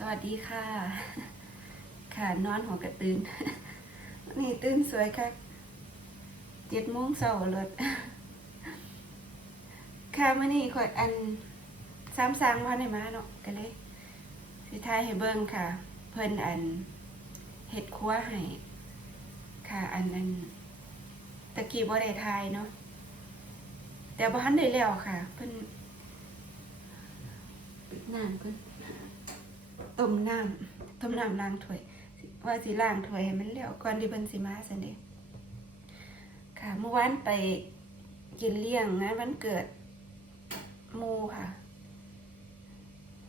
สวัสดีค่ะ ค่ะนอนหัวกระตื่นนี่ตื่นสวยค่ะเจ็ดโมงเสาร์รถค่ะมื่อนี้ข่อยอันซ้ำซางว่าในมาเนาะกันเลยสิทายให้เบิ่งค่ะ เพิ่นอันเห็ดครัวให้ค่ะ อันนั้นตะกี้บ่ได้ทายเนาะแต่บ่ทันได้แล้วค่ะ เพิ่นปิดน้ำเพิ่น ต้มน้ำต้มน้ำล้างถ้วยว่าสิล้างถ้วยให้มันแล้วก่อนที่เพิ่นสิมาซั่นเด้ค่ะเมื่อวานไปกินเลี้ยงงานวันเกิดหมู่ค่ะ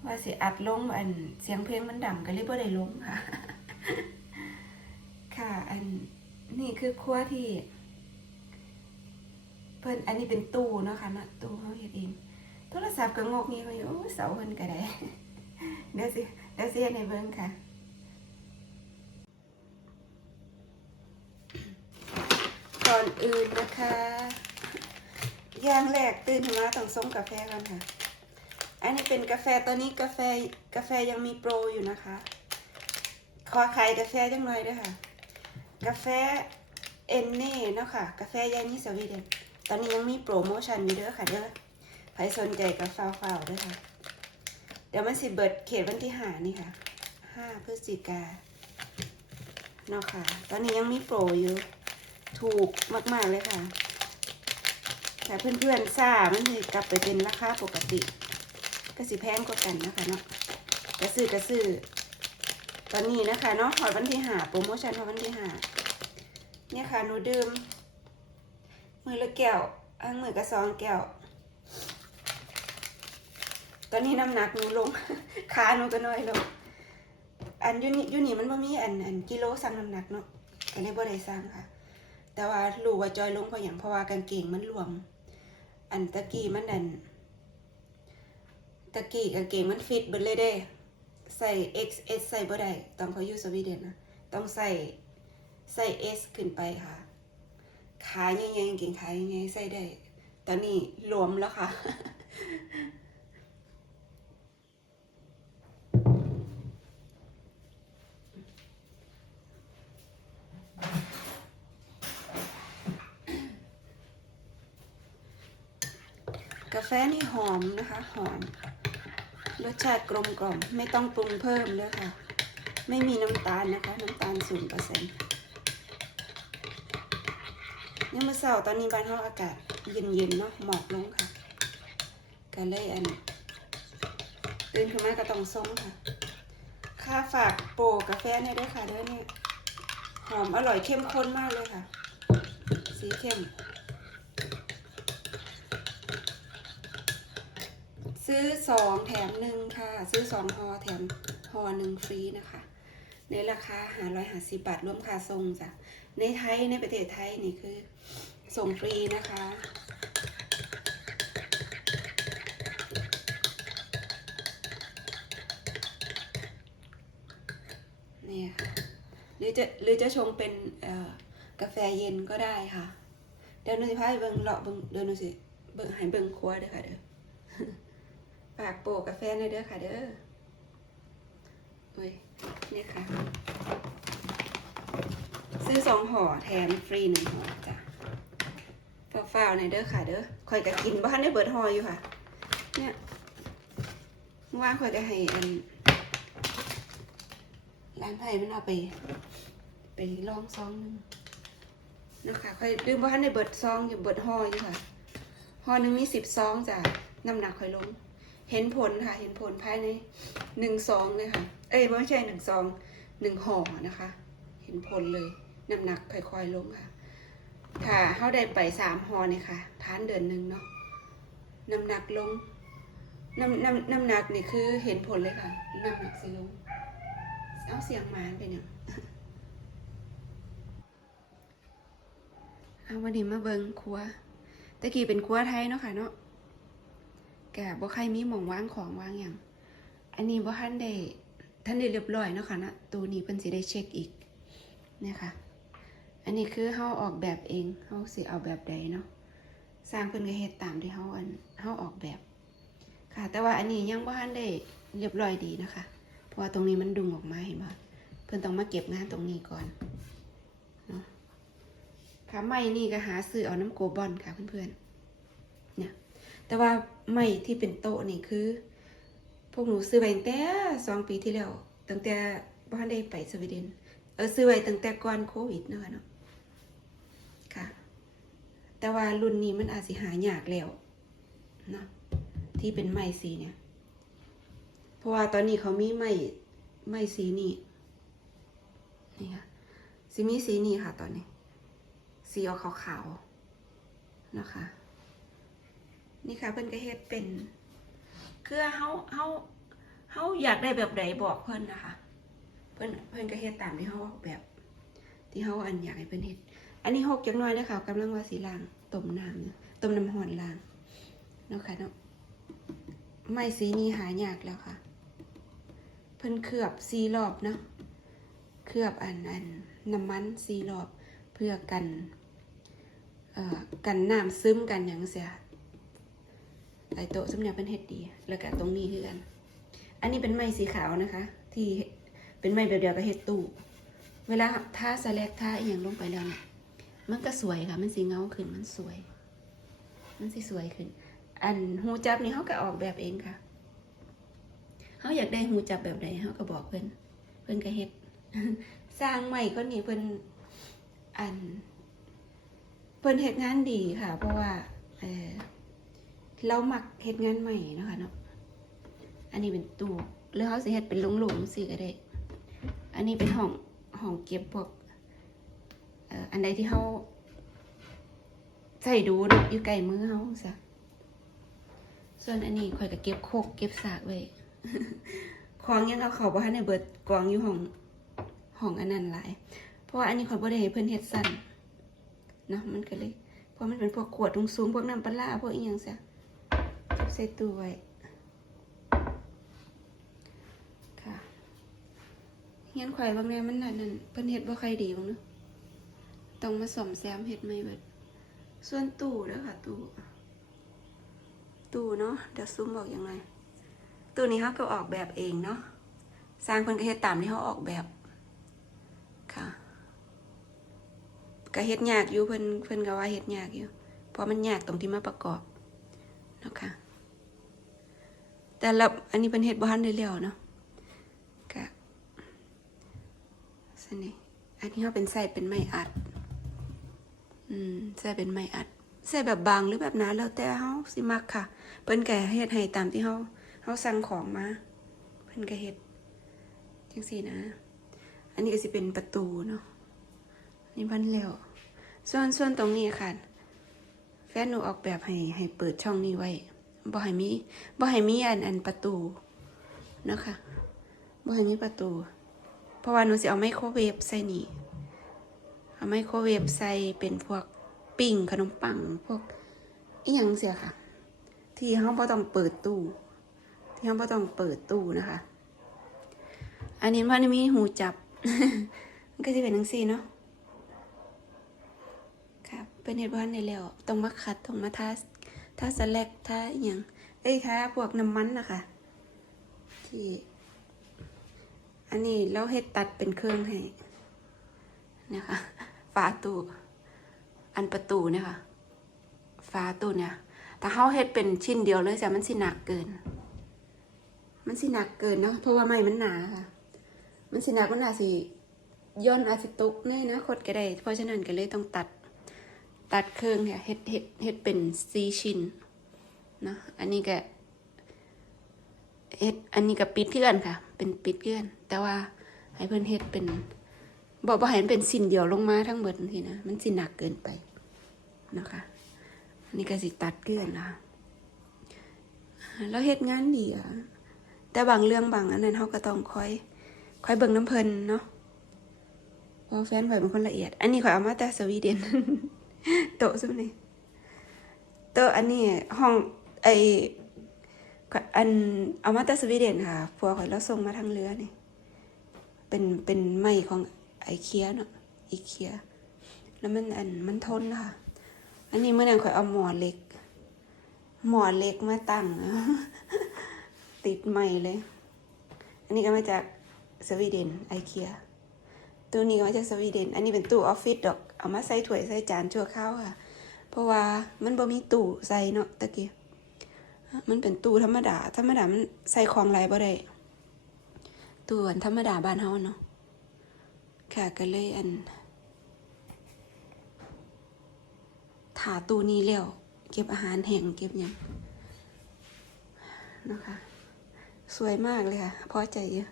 ว่าสิอัดลงอันเสียงเพลงมันดังก็เลยบ่ได้ลงค่ะ ค่ะอันนี่คือครัวที่เพิ่นอันนี้เป็นตู้เนาะค่ะนะตู้เฮาเฮ็ดเองโทรศัพท์ก็งกงี้เขาอยู่โอ้เสาเพิ่นก็ได้เดี๋ยวสิ ดี๋ยวเฮ็ดให้เบิ่งค่ะ ก่อนอื่นนะคะ อย่างแรกตื่นมาต้องส่งกาแฟก่อนค่ะ อันนี้เป็นกาแฟตัวนี้กาแฟกาแฟยังมีโปรอยู่นะคะ ขอขายกาแฟจังหน่อยด้วยค่ะ กาแฟเอนเน่เนาะค่ะ กาแฟยานิสวีเดนตอนนี้ยังมีโปรโมชั่นอยู่เด้อค่ะเด้อใครสนใจก็ฟ้าวๆด้วยค่ะ เดี๋ยวมันสิเบิดเขตวันที่หานี่ค่ะห้าพฤศจิกาเนาะค่ะ ตอนนี้ยังมีโปรอยู่ ถูกมาก ๆ เลยค่ะแต่เพื่อนๆซ่าบมันสิกลับไปเป็นราคาปกติ ก็สิแพงกว่ากันนะคะเนาะกระซื้อกระซื้อตอนนี้นะคะเนาะหอดวันที่หาโปรโมชั่นหอดวันที่หาเนี่ยค่ะหนูดื่มมือละแก้วอันมือกระซองแก้ว ตอนนี้น้ำหนักหนูลง ขาหนูก็น้อยลง อันยูนี่ยูนี่มันบ่มีอันอันกิโลสั่งน้ำหนักเนาะอันนี้บ่ได้สั่งค่ะ แต่ว่ารู้ว่าจอยลงเพราะอย่างเพราะว่ากางเกงมันหลวม อันตะกี้มันอันตะกี้กางเกงมันฟิตเบิดเลยเด้ ใส่ XS ใส่บ่ได้ตอนเขาอยู่สวีเดนนะ ต้องใส่ใส่ S ขึ้นไปค่ะ ขาใหญ่ๆกางเกงขาใหญ่ๆใส่ได้ ตอนนี้หลวมแล้วค่ะาแฟนี่หอมนะคะหอม รสชาติกลมกล่อม ไม่ต้องปรุงเพิ่มเลยค่ะ ไม่มีน้ำตาลนะคะ น้ำตาลศูนย์เปอร์เซ็นต์ยังมาเสาร์ตอนนี้บ้านเราอากาศเย็นๆเนาะหมอกลงค่ะก็เลยอันตื่นขึ้นมาก็ต้องส่งค่ะ ค่าฝากโปรกาแฟในอยด้วยค่ะเด้อเนี่ยหอมอร่อยเข้มข้นมากเลยค่ะ สีเข้ม ซื้อสองแถมหนึ่งค่ะ ซื้อสองห่อแถมห่อหนึ่งฟรีนะคะ ในราคาหาร้อยหาสิบบาทรวมค่าส่งจ้ะในไทยในประเทศไทยนี่คือ ส่งฟรีนะคะนี่ค่ะหรือจะหรือจะชงเป็นกาแฟเย็นก็ได้ค่ะ เดี๋ยวหนูสิพาไปเบิ่งเลาะเบิ่งเดี๋ยวหนูสิเบิ่งให้เบิ่งครัวเด้อค่ะเด้อ ฝากโปะกาแฟหน่อยเด้อค่ะเด้อเฮ้ยเนี่ยค่ะ ซื้อสองห่อแถมฟรีหนึ่งห่อจ้ะฝ้าวๆหน่อยเด้อค่ะเด้อข่อยก็กินบ้านได้เบิดห่ออยู่ค่ะ เนี่ยเมื่านข่อยก็ให้อันร้านไผ่มันเอาไป ไปลองซองหนึงนะคะข่อยดื่มบ้านได้เบิดซองอยู่เบิดห่ออยู่ค่ะห่อหนึ่งมีสิบซองจ้ะน้ำหนักข่อยลง เห็นผลค่ะ เห็นผลภายในหนึ่งซองเลยค่ะ เอ้ยไม่ใช่หนึ่งซองหนึ่งห่อนะคะ เห็นผลเลยน้ำหนักค่อยๆลงค่ะค่ะเขาได้ไปสามห่อเนี่ยค่ะทานเดือนหนึ่งเนาะน้ำหนักลงน้ำน้ำน้ำหนักนี่คือเห็นผลเลยค่ะน้ำหนักสิลงเอาเสียงหมานไปเนี่ยเอาวันนี้มาเบิงครัวตะกี้เป็นครัวไทยเนาะค่ะเนาะ กบ่ใครมีหมองว่างของว่างอย่าง อันนี้บ่ท่านได้ท่านได้เรียบร้อยเนาะค่ะนะตัวนี้เพิ่นสิได้เช็คอีกเนี่ยค่ะอันนี้คือเฮาออกแบบเองเฮาสิเอาแบบใดเนาะสร้างเพิ่นก็เฮ็ดตามที่เฮาอันเฮาออกแบบค่ะ แต่ว่าอันนี้ยังบ่ทันได้เรียบร้อยดีนะคะ เพราะว่าตรงนี้มันดุงออกมาเห็นบ่เพื่อนต้องมาเก็บงานตรงนี้ก่อนเนาะค่ะไม้นี่ก็หาซื้อเอาน้ำโกบอนค่ะเพื่อนๆเนี่ย แต่ว่าไม้ที่เป็นโต๊ะนี่คือ พวกหนูซื้อไว้ตั้งแต่สองปีที่แล้ว ตั้งแต่บ้านได้ไปสวีเดน เออซื้อไว้ตั้งแต่ก่อนโควิดเนาะค่ะเนาะ ค่ะ แต่ว่ารุ่นนี้มันอาจสิหายากแล้วเนาะ ที่เป็นไม้สีเนี่ย เพราะว่าตอนนี้เขามีไม้ไม้สีนี่ นี่ค่ะสีมีสีนี่ค่ะตอนนี้ สีออกขาวๆ นะคะ นี่ค่ะเพิ่นก็เฮ็ดเป็นคือเฮาเฮาเฮาอยากได้แบบใดบอกเพิ่นนะคะ เพิ่นเพิ่นก็เฮ็ดตามที่เฮาออกแบบ ที่เฮาอันอยากให้เพิ่นเฮ็ดอันนี้หกจังน้อยเด้อค่ะกำลังว่าสีล้างต้มน้ำเนี่ยต้มน้ำร้อนล้างเนาะค่ะเนาะไม้สีนี้หายากแล้วค่ะ เพิ่นเคลือบสีรอบเนาะเคลือบอันอันน้ำมันสีรอบเพื่อกันเอ่อกันน้ำซึมกันอย่างเสีย ไอโต๊ะสำเนียเป็นเฮ็ดดี แล้วก็ตรงนี้คือกัน อันนี้เป็นไม้สีขาวนะคะ ที่เป็นไม้แบบเดียวกับเฮ็ดตู้เวลาท่าสแลกท่าอหย่างลงไปแล้วเนี่ยมันก็สวยค่ะ มันสีเงาขึ้น มันสวย มันสีสวยขึ้น อันหูจับนี่เขาก็ออกแบบเองค่ะเขาอยากได้หูจับแบบใดเขาก็บอกเพื่อนเพื่อนก็เฮ็ด สร้างใหม่ก็นี่เพื่อนอัน เพิ่อนเฮ็ดงานดีค่ะ เพราะว่า เออ เราหมักเฮ็ดงานใหม่นะคะเนาะ อันนี้เป็นตู้หรือเขาสิเฮ็ดเป็นหลงๆสิก็ได้ อันนี้เป็นห้องห้องเก็บพวกอันใดที่เขาใส่ดูเนาะอยู่ใกล้มือเขาซะส่วนอันนี้ข่อยก็เก็บโคกเก็บสากไว้ของยังเอาเขาบ่ทันได้เบิดกองอยู่ห้องห้องอันนั้นหลาย เพราะว่าอันนี้ข่อยบ่ได้ให้เพิ่นเฮ็ดสั้นเนาะมันก็เลยเพราะมันเป็นพวกขวดสูงพวกน้ำปลาร้าพวกอีหยังซะ ใส่ตู้ไว้ค่ะเฮียนข่อยบางแนมันนั่นนั่นเพิ่นเฮ็ดบ่ค่อยดีบ้างเนาะต้องมาซ่อมแซมเฮ็ดใหม่เบิดส่วนตู้เด้อค่ะ ตู้ตู้เนาะเดี๋ยวซูมบอกอย่างไรตู้นี้เขาก็ออกแบบเองเนาะสร้างเพิ่นก็เฮ็ดตามที่เขาออกแบบค่ะก็เฮ็ดยากอยู่เพิ่นเพิ่นก็ว่าเฮ็ดยากอยู่เพราะมันยากตรงที่มาประกอบเนาะค่ะ แต่ละอันนี้เพิ่นเฮ็ดบ่ทันได้แล้วเนาะก็ซั่นนี่อันนี้เฮาเป็นใส่เป็นไม้อัด อืมใส่เป็นไม้อัดใส่แบบบางหรือแบบหนาแล้วแต่เฮาสิมักค่ะ เพิ่นก็เฮ็ดให้ตามที่เฮาเฮาสั่งของมา เพิ่นก็เฮ็ดจังซี่นะ อันนี้ก็สิเป็นประตูเนาะนี่พันแล้วส่วนส่วนตรงนี้ค่ะ แฟนหนูออกแบบให้ให้เปิดช่องนี้ไว้ บ่ให้มีบ่ให้มีอันอันประตูเนาะคะบ่ให้มีประตู เพราะว่าหนูสิเอาไมโครเวฟใส่นี่เอาไมโครเวฟใส่เป็นพวกปิ้งขนมปังพวกอีหยังเสียค่ะ ที่เขาบ่ต้องเปิดตู้ที่เขาบ่ต้องเปิดตู้นะคะ อันนี้มันมีหูจับมันก็จะเป็นทั้งสี่เนาะครับเป็นเห็ดบ้านในแล้วต้องมาขัดต้องมาทา ทาสแลกทาอย่างเอ้ยทาพวกน้ำมันนะคะที่อันนี้เราเห็ดตัดเป็นเครื่องให้นะคะฝาตู้อันประตูเนี่ยค่ะฝาตู้เนี่ยแต่เขาเห็ดเป็นชิ้นเดียวเลยจ้ะมันสิหนักเกิน มันสิหนักเกินเนาะเพราะว่าไม้มันหนาค่ะ มันสิหนักมันอาสิย่อนอาจสิตกในอนะคตก็ได้ เพราะฉะนั้นก็เลยต้องตัด ตัดเครื่องเนี่ยเฮ็ดเฮ็ดเฮ็ดเป็นซีชิ้นนะอันนี้ก็เฮ็ดอันนี้ก็ปิดเกลื่อนค่ะ เป็นปิดเกลื่อน แต่ว่าให้เพิ่อนเฮ็ดเป็นบอกว่าให้มันเป็นสิ้นเดียวลงมาทั้งเบิดทีนะมันสิหนักเกินไปนะคะอันนี้ก็สิตัดเกลื่อนนะแล้วเฮ็ดงานดีอะแต่บางเรื่องบางอันนั้นเขาก็ต้องคอยคอยเบิ่งน้ำเพิ่นเนาะเพราะแฟนข่อยเป็นคนละเอียด อันนี้ข่อยเอามาแต่สวีเดน โต๊ะซุมนี่โต๊ะอันนี้ห้องไออันเอามาต่สวีเดนค่ะพวข่อยเราส่งมาทางเรือนี่เป็นเป็นไม้ของไอเคียเนาะอีเคีย แล้วมันอันมันทนค่ะ อันนี้เมื่อนั้นข่อยเอาหมอเล็ก หมอเล็กมาตั้งติดใหม่เลย อันนี้ก็มาจากสวีเดนไอเคีย ตัวนี้ก็มาจากสวีเดน อันนี้เป็นตู้ออฟฟิศดอก เอามาใส่ถ้วยใส่จานชั่วข้าวค่ะ เพราะว่ามันบ่มีตู้ใส่เนาะตะกี้มันเป็นตู้ธรรมดา ธรรมดามันใส่ของไรบ่ได้ตู้อันธรรมดาบ้านเฮาเนาะค่ะก็เลยอันถาตู้นี้แล้วเก็บอาหารแห้งเก็บยังนะคะสวยมากเลยค่ะพอใจเยอะ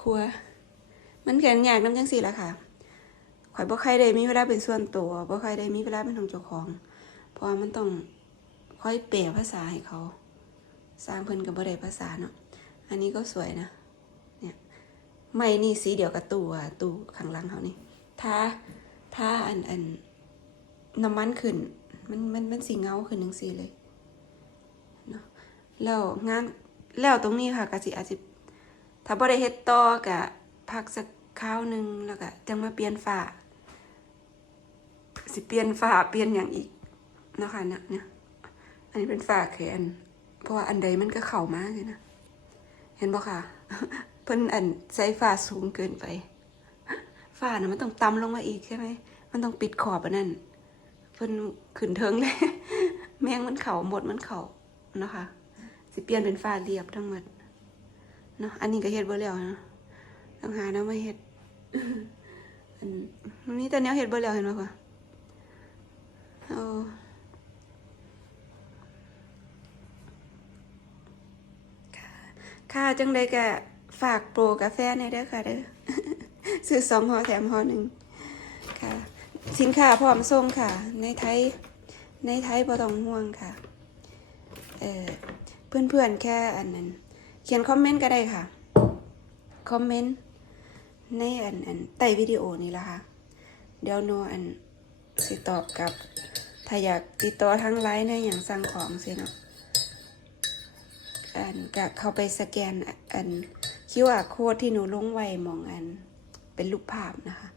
ครัว มันแข็งยากน้ำจังสี่ละค่ะ ข่อยบ่ใครได้มีเวลาเป็นส่วนตัวบ่ใครได้มีเวลาเป็นของเจ้าของ เพราะว่ามันต้องค่อยแปลี่ยนภาษาให้เขา สร้างเพิ่นกับบ่ได้ภาษาเนาะอันนี้ก็สวยนะเนี่ยไม่นี่สีเดียวกับตู้อะตู้ข้างหลังเขานี่ถ้าถ้าอันอันน้ำมันขึ้น มันมันมันสีเงาขึ้นหนึ่งสีเลยเนาะแล้วงานแล้วตรงนี้ค่ะกะสิอาจจะถ้าบ่ได้เฮ็ดต่อกะพักสักคราวหนึ่งแล้วก็จังมาเปลี่ยนฝา สิเปลี่ยนฝ้าเปลี่ยนอย่างอีกนะคะเนี่ยเนี่ยอันนี้เป็นฝ้าแขน เพราะว่าอันใดมันก็เข้ามากเลยนะเห็นบ่ค่ะ เพิ่นอันใส่ฝ้าสูงเกินไปฝ้าน่ะมันต้องต่ำลงมาอีกใช่ไหมมันต้องปิดขอบอันนั้นเพิ่นขึ้นเทิงเลย แมงมันเข่าหมดมันเข่านะคะสิเปลี่ยนเป็นฝ้าเรียบทั้งหมดเนาะอันนี้ก็เฮ็ดบ่แล้วนะต้องหาแนวมาเฮ็ดอันนมีแต่แนวเฮ็ดบ่แล้วเห็นบ่ค่ะ เอาค่ะจังใดก็ฝากโปรกาแฟในเด้อค่ะเด้อซื้อสองห่อแถมห่อหนึ่งค่ะ สินค้าพร้อมส่งค่ะ ในไทย ในไทยบ่ต้องห่วงค่ะ เออเพื่อนๆแค่อันนั้น เขียนคอมเมนต์ก็ได้ค่ะ คอมเมนต์ในอันอันใต้วิดีโอนี้ละค่ะ เดี๋ยวโนอันสิตอบกับ ถ้าอยากติดต่อทางไลน์ในอย่างสั่งของสิเนาะอันก็เข้าไปสแกนอันคิวอาโค้ดที่หนูลงไว้มองอันเป็นรูปภาพนะคะ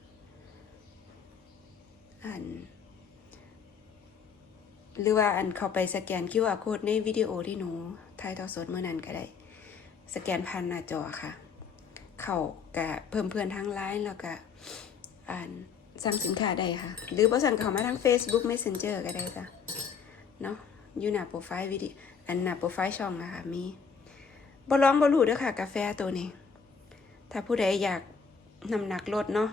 อัน หรือว่าอันเข้าไปสแกน QR code ในวิดีโอที่หนูถ่ายทอดสดเมื่อนั้นก็ได้ สแกนผ่านหน้าจอค่ะ เข้ากะเพิ่มเพื่อนทางไลน์แล้วก็อ่าน สั่งสินค้าได้ค่ะ หรือบ่สั่งเข้ามาทาง Facebook Messenger ก็ได้จ้ะเนาะอยู่หน้าโปรไฟล์วิดีอันหน้าโปรไฟล์ช่องนะคะมีบ่ร้องบ่รู้เด้อค่ะ กาแฟตัวนี้ ถ้าผู้ใดอยากน้ำหนักลดเนาะ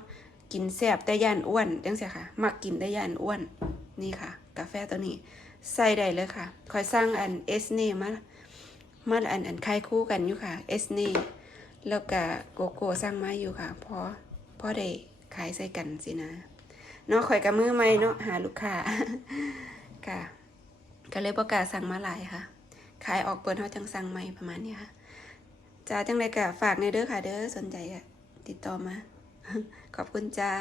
กินแซ่บแต่ย่านอ้วนจังซี่ค่ะ มักกินแต่ย่านอ้วน นี่ค่ะ กาแฟตัวนี้ ใส่ได้เลยค่ะ คอยสร้างอันเอสเน่มามาอันอันคายคู่กันอยู่ค่ะเอสเน่แล้วก็โกโก้สร้างมาอยู่ค่ะพอพอได้ ขายใส่กันสินะเนาะข่อยกับมือไม่เนาะหาลูกค้าค่ะก็เลยประกาศสั่งมาหลายค่ะ ขายออกเปิดเฮาจังสั่งใหม่ประมาณนี้ค่ะจ้าจังไรก็ฝากในเด้อค่ะ เด้อสนใจก็ติดต่อมา ขอบคุณจ้า